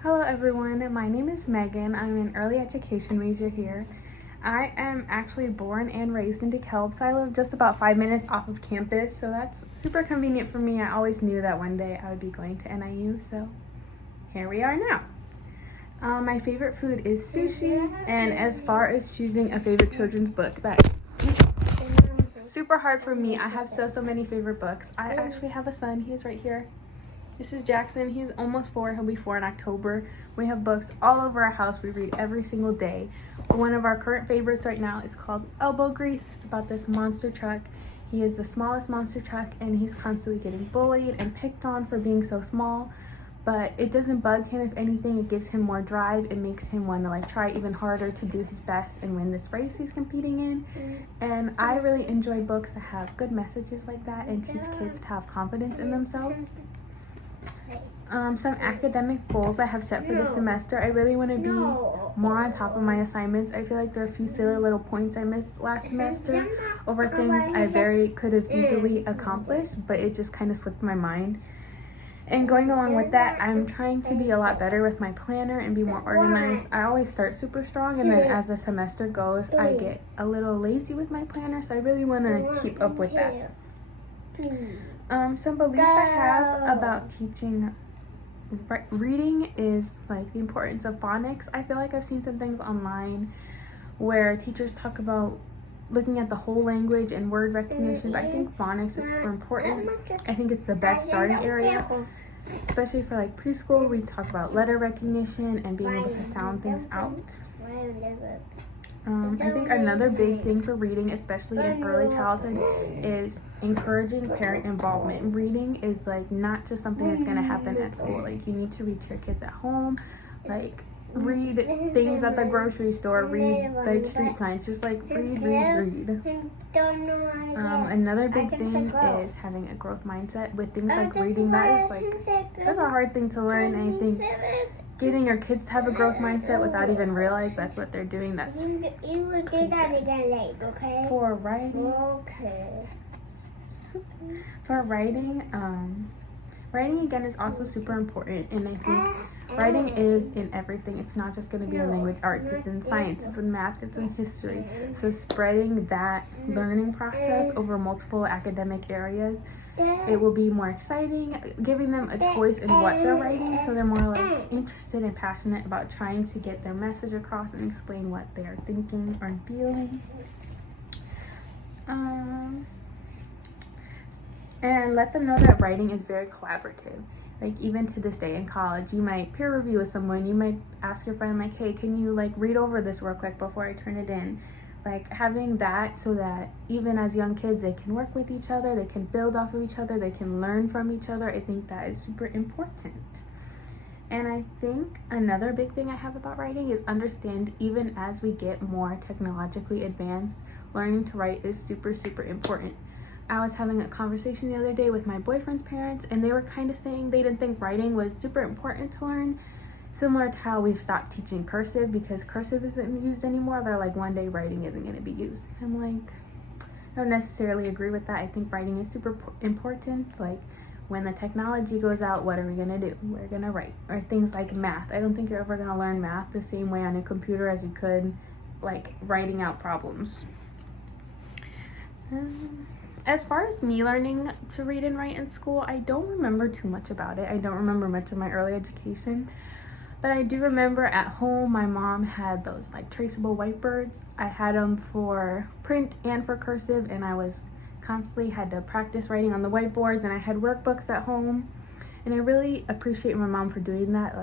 Hello everyone, my name is Megan. I'm an early education major here. I am actually born and raised in DeKalb, so I live just about 5 minutes off of campus, so that's super convenient for me. I always knew that one day I would be going to NIU, so here we are now. My favorite food is sushi, and as far as choosing a favorite children's book, that's super hard for me. I have so many favorite books. I actually have a son. He is right here. This is Jackson. He's almost 4. He'll be 4 in October. We have books all over our house. We read every single day. One of our current favorites right now is called Elbow Grease. It's about this monster truck. He is the smallest monster truck, and he's constantly getting bullied and picked on for being so small. But it doesn't bug him. If anything, it gives him more drive. It makes him want to try even harder to do his best and win this race he's competing in. And I really enjoy books that have good messages like that and teach kids to have confidence in themselves. Some academic goals I have set for this semester. I really want to be more on top of my assignments. I feel like there are a few silly little points I missed last semester over things I could have easily accomplished, but it just kind of slipped my mind. And going along with that, I'm trying to be a lot better with my planner and be more organized. I always start super strong, and then as the semester goes, I get a little lazy with my planner, so I really want to keep up with that. Some beliefs I have about teaching reading is the importance of phonics. I feel like I've seen some things online where teachers talk about looking at the whole language and word recognition, but I think phonics is super important. I think it's the best starting area, especially for preschool. We talk about letter recognition and being able to sound things out. I think another big thing for reading, especially in early childhood, is encouraging parent involvement. Reading is not just something that's going to happen at school. You need to read to your kids at home, read things at the grocery store, read street signs, just read. Another big thing is having a growth mindset with things like reading. That's a hard thing to learn, and I think getting your kids to have a growth mindset without even realize that's what they're doing, that's You will do that again later, okay? For writing. Okay. For writing, writing again is also super important, and I think writing is in everything. It's not just going to be in language arts, it's in science, it's in math, it's in history. So spreading that learning process over multiple academic areas, it will be more exciting, giving them a choice in what they're writing, so they're more interested and passionate about trying to get their message across and explain what they are thinking or feeling. And let them know that writing is very collaborative. Even to this day in college, you might peer review with someone. You might ask your friend, hey, can you read over this real quick before I turn it in? Having that so that even as young kids, they can work with each other, they can build off of each other, they can learn from each other. I think that is super important. And I think another big thing I have about writing is understand, even as we get more technologically advanced, learning to write is super important. I was having a conversation the other day with my boyfriend's parents, and they were kind of saying they didn't think writing was super important to learn, similar to how we've stopped teaching cursive because cursive isn't used anymore. They're one day writing isn't going to be used. I'm I don't necessarily agree with that. I think writing is super important. When the technology goes out, what are we going to do? We're going to write. Or things like math. I don't think you're ever going to learn math the same way on a computer as you could writing out problems. As far as me learning to read and write in school, I don't remember too much about it. I don't remember much of my early education. But I do remember at home, my mom had those traceable whiteboards. I had them for print and for cursive, and I was constantly had to practice writing on the whiteboards, and I had workbooks at home. And I really appreciate my mom for doing that.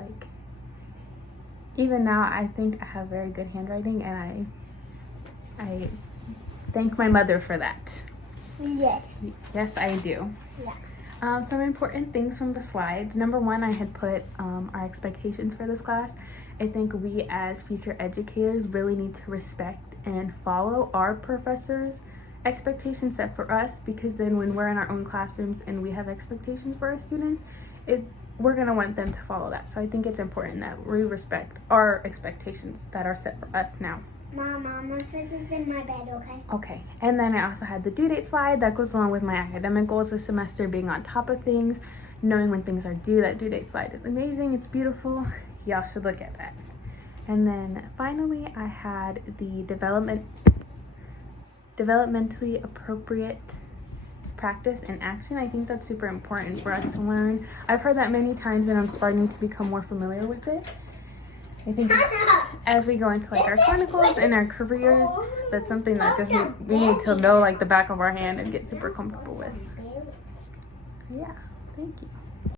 Even now, I think I have very good handwriting, and I thank my mother for that. Yes. Yes, I do. Yeah. Some important things from the slides. Number one, I had put our expectations for this class. I think we as future educators really need to respect and follow our professors' expectations set for us, because then when we're in our own classrooms and we have expectations for our students, we're going to want them to follow that. So I think it's important that we respect our expectations that are set for us now. Mom, I'm gonna put this in my bed, okay? Okay, and then I also had the due date slide that goes along with my academic goals this semester, being on top of things, knowing when things are due. That due date slide is amazing, it's beautiful. y'all should look at that. And then finally, I had the developmentally appropriate practice and action. I think that's super important for us to learn. I've heard that many times and I'm starting to become more familiar with it. I think as we go into like our clinicals and our careers, that's something that just we need to know like the back of our hand and get super comfortable with. Yeah, thank you.